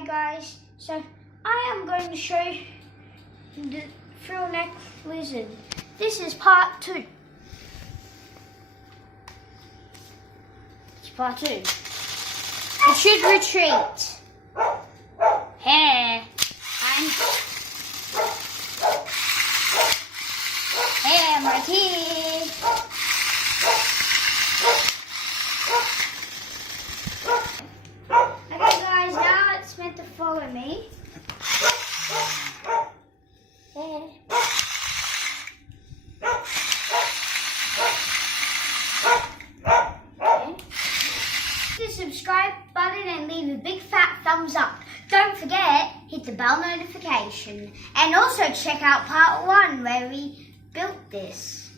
Hi guys, so I am going to show you the Frilled Lizard. This is part 2. It's part 2. It should retreat. Hair and right here. Okay guys, now it's meant to follow me. There. Okay. Hit the subscribe button and leave a big fat thumbs up. Don't forget, hit the bell notification. And also check out part 1 where we built this.